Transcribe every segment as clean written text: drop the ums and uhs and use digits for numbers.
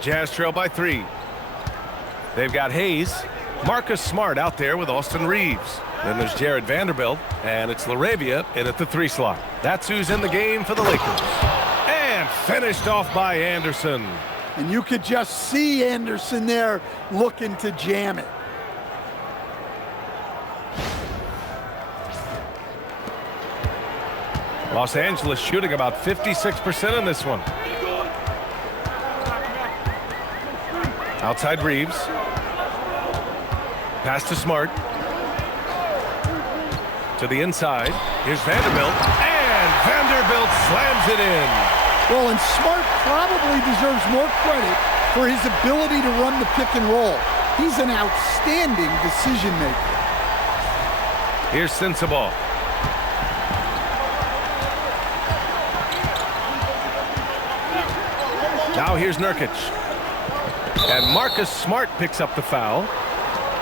Jazz trail by 3. They've got Hayes. Marcus Smart out there with Austin Reeves. Then there's Jared Vanderbilt, and it's LaRavia in at the 3 slot. That's who's in the game for the Lakers. And finished off by Anderson. And you could just see Anderson there looking to jam it. Los Angeles shooting about 56% in this one. Outside Reeves. Pass to Smart. To the inside. Here's Vanderbilt. And Vanderbilt slams it in. Well, and Smart probably deserves more credit for his ability to run the pick and roll. He's an outstanding decision maker. Here's Sensabaugh. Now here's Nurkic. And Marcus Smart picks up the foul.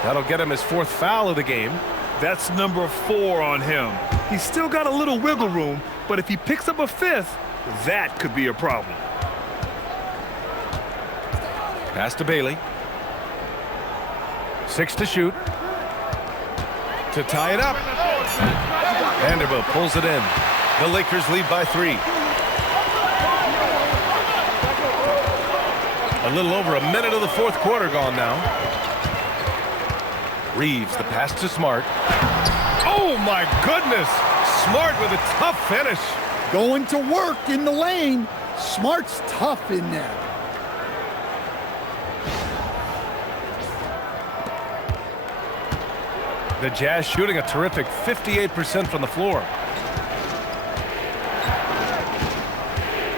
That'll get him his 4th foul of the game. That's number 4 on him. He's still got a little wiggle room, but if he picks up a 5th, that could be a problem. Pass to Bailey. 6 to shoot. To tie it up. Vanderbilt pulls it in. The Lakers lead by 3. A little over a minute of the 4th quarter gone now. Reeves, the pass to Smart. Oh, my goodness. Smart with a tough finish. Going to work in the lane. Smart's tough in there. The Jazz shooting a terrific 58% from the floor.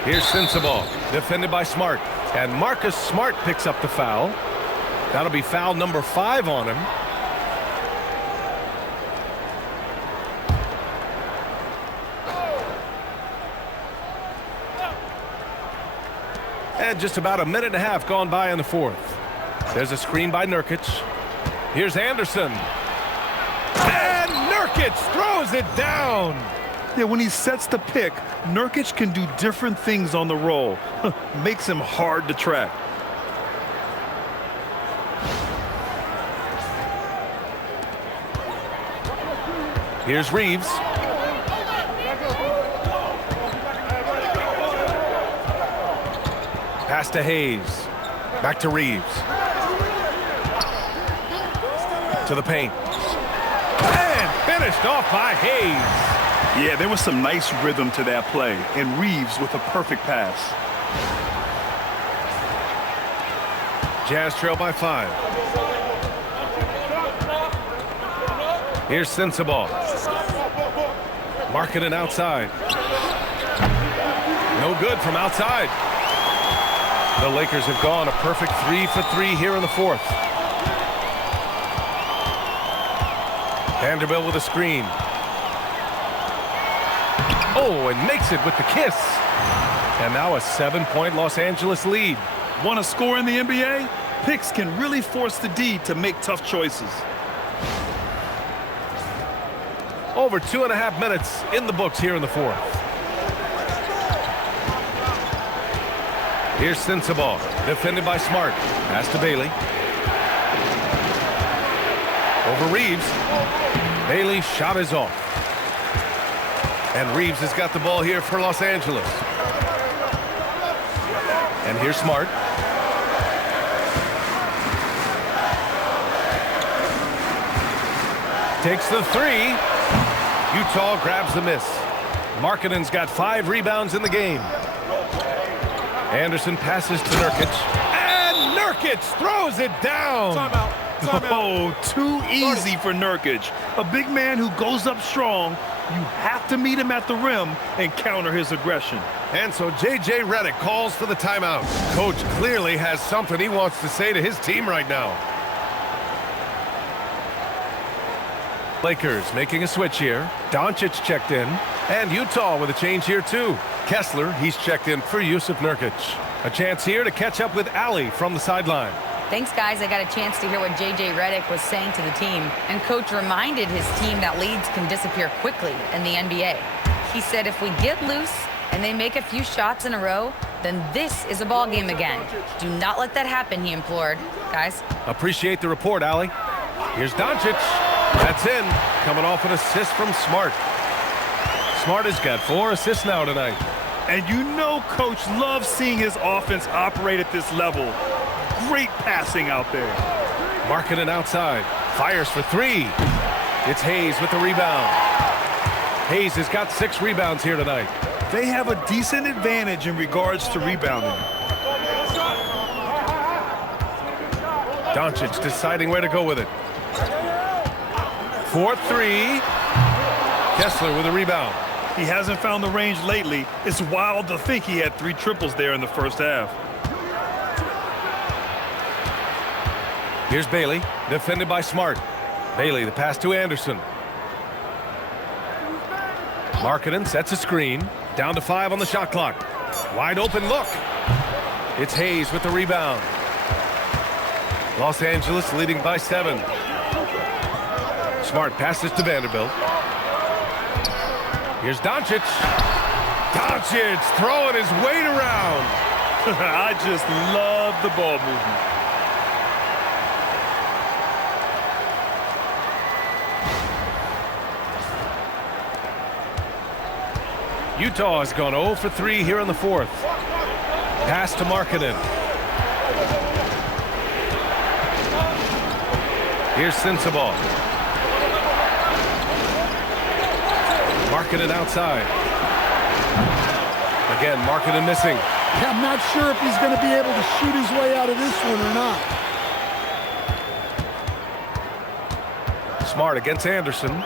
Here's Sensabaugh, defended by Smart. And Marcus Smart picks up the foul. That'll be foul number 5 on him. And just about a minute and a half gone by in the 4th. There's a screen by Nurkic. Here's Anderson. And Nurkic throws it down. Yeah, when he sets the pick, Nurkic can do different things on the roll. Makes him hard to track. Here's Reeves. Pass to Hayes. Back to Reeves. To the paint. And finished off by Hayes. Yeah, there was some nice rhythm to that play, and Reeves with a perfect pass. Jazz trail by 5. Here's Sensabaugh. Marking it outside. No good from outside. The Lakers have gone a perfect 3 for 3 here in the 4th. Vanderbilt with a screen. Oh, and makes it with the kiss. And now a 7-point Los Angeles lead. Want to score in the NBA? Picks can really force the D to make tough choices. Over 2.5 minutes in the books here in the 4th. Here's Sensabaugh, defended by Smart. Pass to Bailey. Over Reeves. Bailey's shot is off. And Reeves has got the ball here for Los Angeles. And here's Smart. Takes the 3. Utah grabs the miss. Markkanen's got 5 rebounds in the game. Anderson passes to Nurkic. And Nurkic throws it down. Timeout. Oh, too easy for Nurkic. A big man who goes up strong. You have to meet him at the rim and counter his aggression. And so J.J. Redick calls for the timeout. Coach clearly has something he wants to say to his team right now. Lakers making a switch here. Doncic checked in. And Utah with a change here too. Kessler, he's checked in for Jusuf Nurkic. A chance here to catch up with Ali from the sideline. Thanks, guys. I got a chance to hear what J.J. Redick was saying to the team. And Coach reminded his team that leads can disappear quickly in the NBA. He said if we get loose and they make a few shots in a row, then this is a ball game again. Do not let that happen, he implored. Guys. Appreciate the report, Allie. Here's Doncic. That's in. Coming off an assist from Smart. Smart has got 4 assists now tonight. And you know Coach loves seeing his offense operate at this level. Great passing out there. Markkanen outside. Fires for 3. It's Hayes with the rebound. Hayes has got 6 rebounds here tonight. They have a decent advantage in regards to rebounding. Doncic deciding where to go with it. 4-3. Kessler with a rebound. He hasn't found the range lately. It's wild to think he had 3 triples there in the first half. Here's Bailey, defended by Smart. Bailey, the pass to Anderson. Markkanen sets a screen. Down to 5 on the shot clock. Wide open look. It's Hayes with the rebound. Los Angeles leading by 7. Smart passes to Vanderbilt. Here's Doncic. Doncic throwing his weight around. I just love the ball movement. Utah has gone 0 for 3 here in the 4th. Pass to Markkanen. Here's Sensabaugh. Markkanen outside. Again, Markkanen missing. I'm not sure if he's going to be able to shoot his way out of this one or not. Smart against Anderson.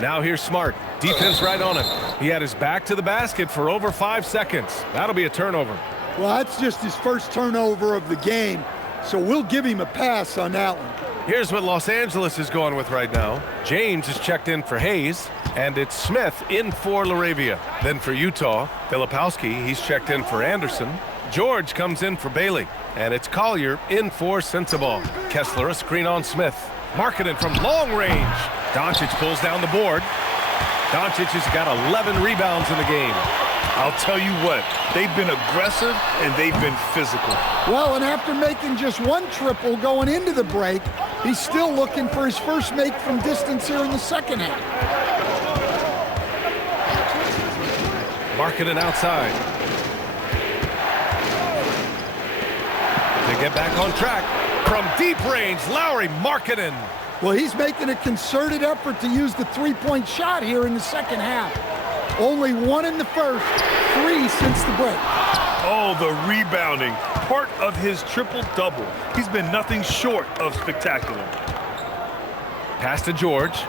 Now here's Smart. Defense right on him. He had his back to the basket for over 5 seconds. That'll be a turnover. Well, that's just his first turnover of the game, so we'll give him a pass on that one. Here's what Los Angeles is going with right now. James is checked in for Hayes, and it's Smith in for LaRavia. Then for Utah, Filipowski, he's checked in for Anderson. George comes in for Bailey, and it's Collier in for Sensabaugh. Kessler a screen on Smith. Markkanen from long range. Doncic pulls down the board. Doncic has got 11 rebounds in the game. I'll tell you what, they've been aggressive and they've been physical. Well, and after making just 1 triple going into the break, he's still looking for his first make from distance here in the second half. Markkanen outside. To get back on track. From deep range, Lauri Markkanen. Well, he's making a concerted effort to use the 3-point shot here in the second half. Only 1 in the first, 3 since the break. Oh, the rebounding. Part of his triple-double. He's been nothing short of spectacular. Pass to George.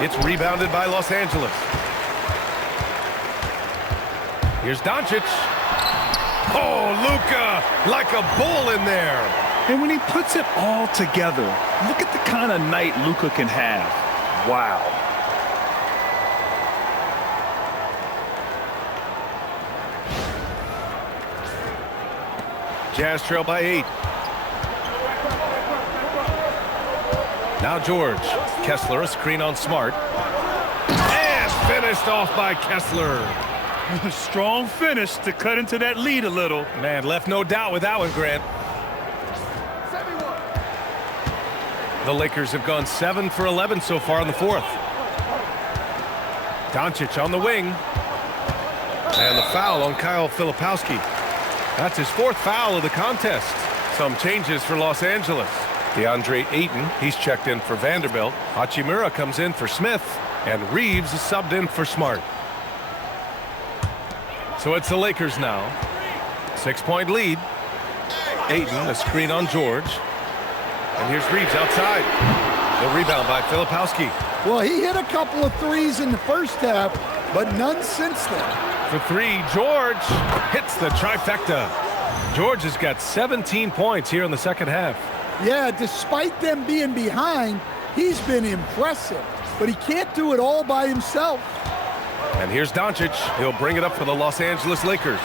It's rebounded by Los Angeles. Here's Doncic. Oh, Luka, like a bull in there. And when he puts it all together, look at the kind of night Luka can have. Wow. Jazz trail by 8. Now George. Kessler, a screen on Smart. And finished off by Kessler. Strong finish to cut into that lead a little. Man, left no doubt with that one, Grant. The Lakers have gone 7 for 11 so far in the 4th. Doncic on the wing. And the foul on Kyle Filipowski. That's his 4th foul of the contest. Some changes for Los Angeles. DeAndre Ayton, he's checked in for Vanderbilt. Hachimura comes in for Smith. And Reeves is subbed in for Smart. So it's the Lakers now. 6-point lead. Ayton, a screen on George. And here's Reeves outside. The rebound by Filipowski. Well, he hit a couple of threes in the first half, but none since then. For 3, George hits the trifecta. George has got 17 points here in the second half. Yeah, despite them being behind, he's been impressive, but he can't do it all by himself. And here's Doncic. He'll bring it up for the Los Angeles Lakers.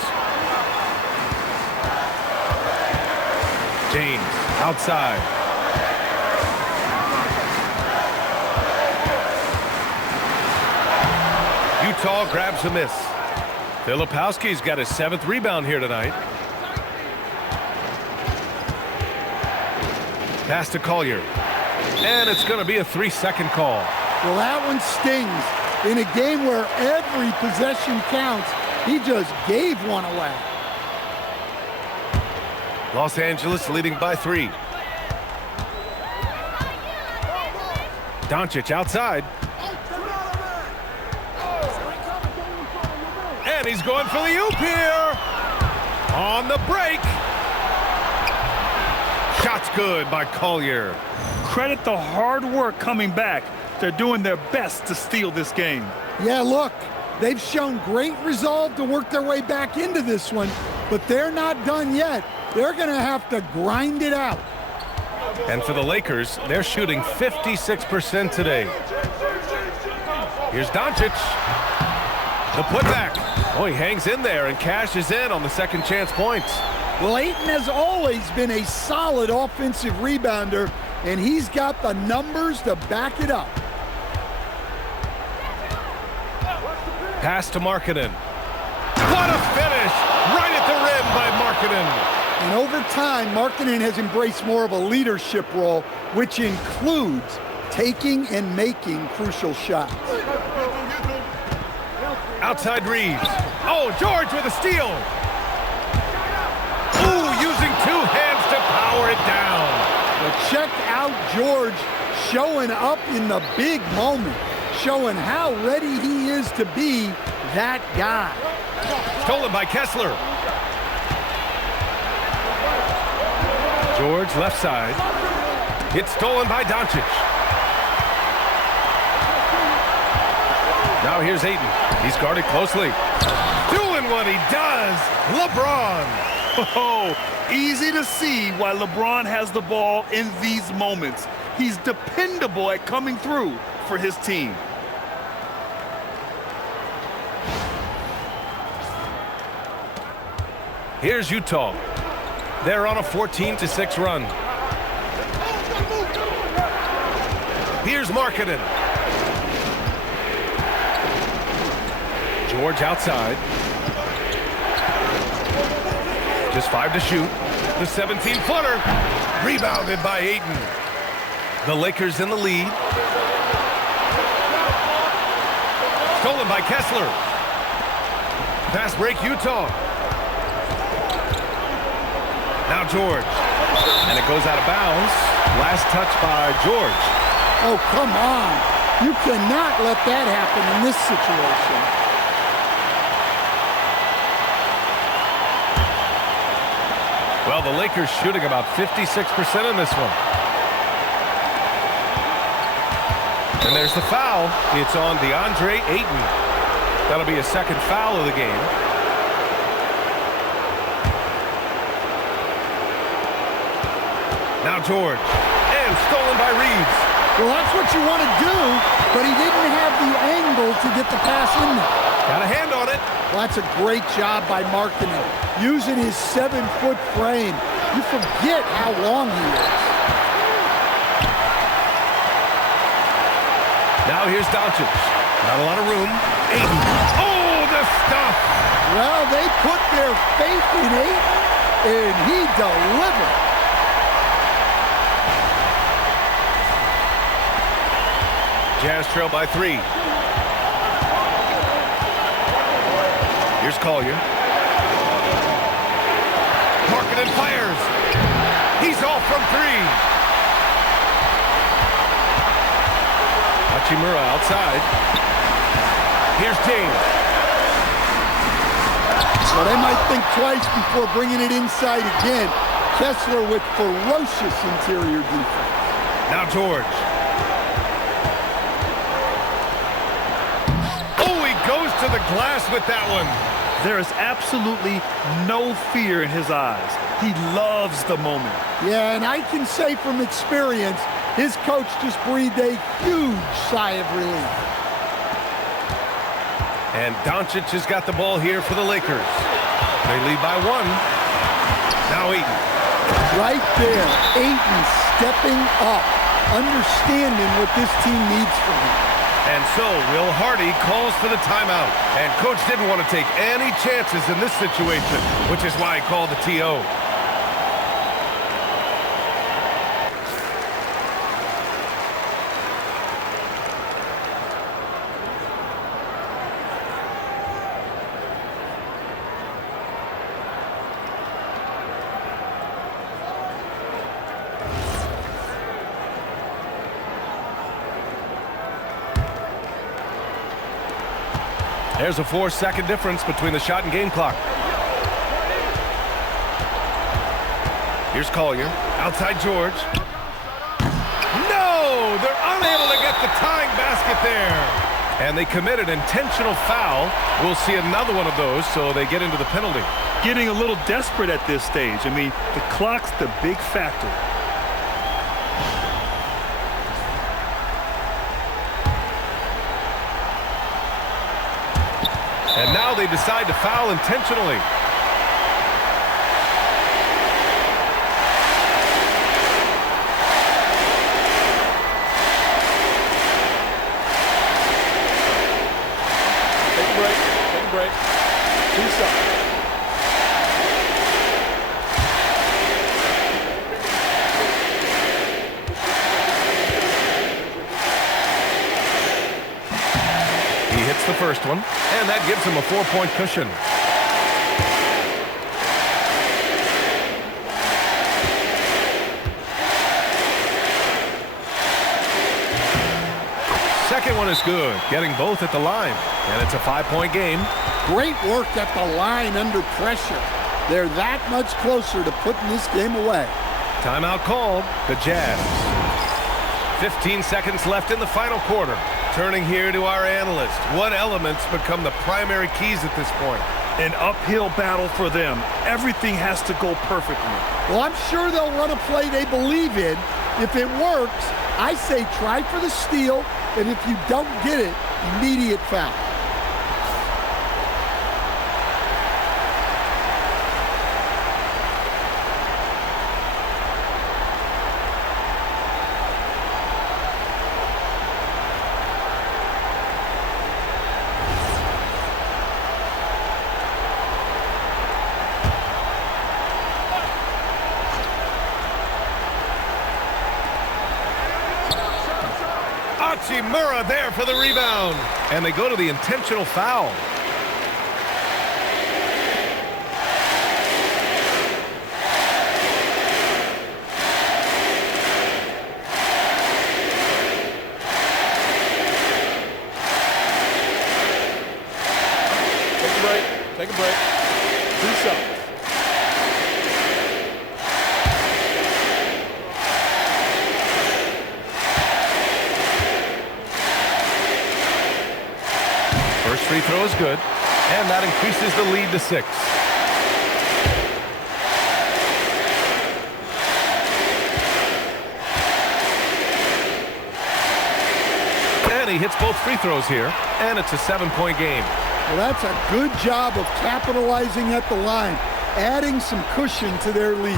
James outside. Utah grabs a miss. Filipowski's got his 7th rebound here tonight. Pass to Collier. And it's going to be a 3-second call. Well, that one stings. In a game where every possession counts, he just gave one away. Los Angeles leading by 3. Doncic outside. And he's going for the oop here. On the break. Shot's good by Collier. Credit the hard work coming back. They're doing their best to steal this game. Yeah, look, they've shown great resolve to work their way back into this one, but they're not done yet. They're going to have to grind it out. And for the Lakers, they're shooting 56% today. Here's Doncic. The putback. Oh, he hangs in there and cashes in on the second chance points. Well, Ayton has always been a solid offensive rebounder, and he's got the numbers to back it up. Pass to Markkanen. What a finish! Right at the rim by Markkanen. And over time, Markkanen has embraced more of a leadership role, which includes taking and making crucial shots. Outside Reeves. Oh, George with a steal. Ooh, using 2 hands to power it down. Well, check out George showing up in the big moment, showing how ready he is to be that guy. Stolen by Kessler. George left side. It's stolen by Doncic. Now here's Ayton. He's guarded closely. Doing what he does. LeBron. Oh, easy to see why LeBron has the ball in these moments. He's dependable at coming through for his team. Here's Utah. They're on a 14-6 run. Here's Markkanen. George outside. Just 5 to shoot. The 17-footer. Rebounded by Ayton. The Lakers in the lead. Stolen by Kessler. Fast break Utah. Now George. And it goes out of bounds. Last touch by George. Oh, come on. You cannot let that happen in this situation. Well, the Lakers shooting about 56% in this one. And there's the foul. It's on DeAndre Ayton. That'll be a second foul of the game. Now George. And stolen by Reeves. Well, that's what you want to do, but he didn't have the angle to get the pass in there. Got a hand on it. Well, that's a great job by Markkanen, using his 7-foot frame. You forget how long he is. Now here's Doncic. Not a lot of room. Ayton. Oh, the stuff. Well, they put their faith in Ayton, and he delivered. Jazz trail by 3. Here's Collier. Markkanen fires. He's off from 3. Hachimura outside. Here's James. Well, they might think twice before bringing it inside again. Kessler with ferocious interior defense. Now George. Goes to the glass with that one. There is absolutely no fear in his eyes. He loves the moment. Yeah, and I can say from experience, his coach just breathed a huge sigh of relief. And Doncic has got the ball here for the Lakers. They lead by 1. Now Ayton. Right there, Ayton stepping up, understanding what this team needs from him. And so Will Hardy calls for the timeout. And Coach didn't want to take any chances in this situation, which is why he called the TO. There's a 4-second difference between the shot and game clock. Here's Collier. Outside George. No! They're unable to get the tying basket there. And they committed intentional foul. We'll see another one of those, so they get into the penalty. Getting a little desperate at this stage. I mean, the clock's the big factor. And now they decide to foul intentionally. Take a break. Take a break. Two shots. He hits the first one, and that gives him a 4-point cushion. Second one is good, getting both at the line, and it's a 5-point game. Great work at the line under pressure. They're that much closer to putting this game away. Timeout called, the Jazz. 15 seconds left in the final quarter. Turning here to our analyst. What elements become the primary keys at this point? An uphill battle for them. Everything has to go perfectly. Well, I'm sure they'll run a play they believe in. If it works, I say try for the steal, and if you don't get it, immediate foul. Murrah there for the rebound. And they go to the intentional foul. Take a break. Take a break. Two shots. First free throw is good, and that increases the lead to 6. And he hits both free throws here, and it's a 7-point game. Well, that's a good job of capitalizing at the line, adding some cushion to their lead.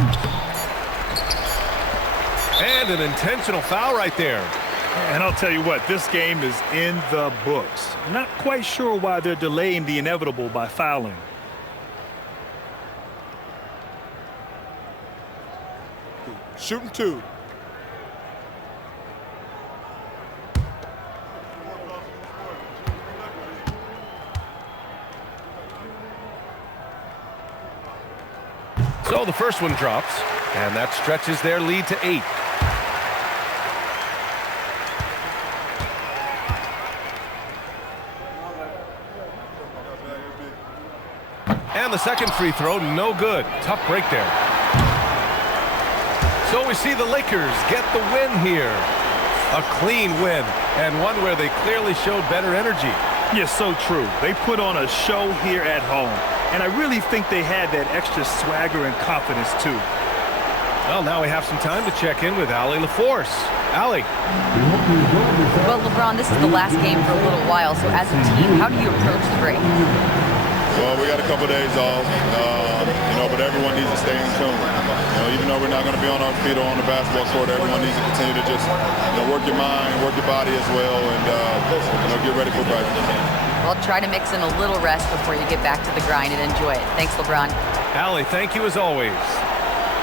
And an intentional foul right there. And I'll tell you what, this game is in the books. Not quite sure why they're delaying the inevitable by fouling. Shooting two. So the first one drops, and that stretches their lead to 8. And the second free throw, no good. Tough break there. So we see the Lakers get the win here. A clean win, and one where they clearly showed better energy. Yes, so true. They put on a show here at home, and I really think they had that extra swagger and confidence, too. Well, now we have some time to check in with Allie LaForce. Allie. Well, LeBron, this is the last game for a little while, so as a team, how do you approach the break? Well, we got a couple days off, but everyone needs to stay in tune. Even though we're not going to be on our feet or on the basketball court, everyone needs to continue to just work your mind, work your body as well, and get ready for practice. Well, try to mix in a little rest before you get back to the grind and enjoy it. Thanks, LeBron. Allie, thank you as always.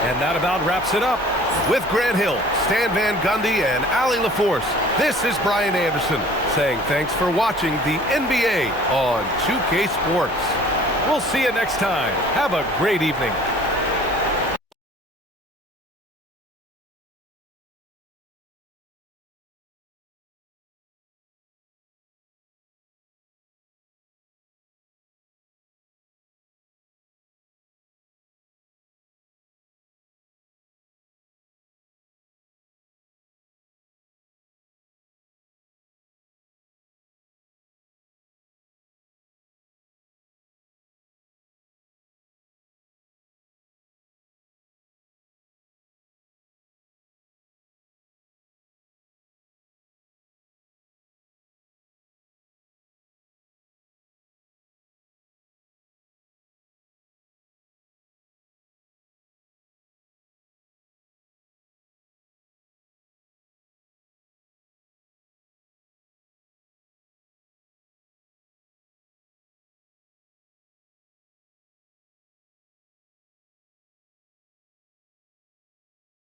And that about wraps it up. With Grant Hill, Stan Van Gundy, and Allie LaForce, this is Brian Anderson saying thanks for watching the NBA on 2K Sports. We'll see you next time. Have a great evening.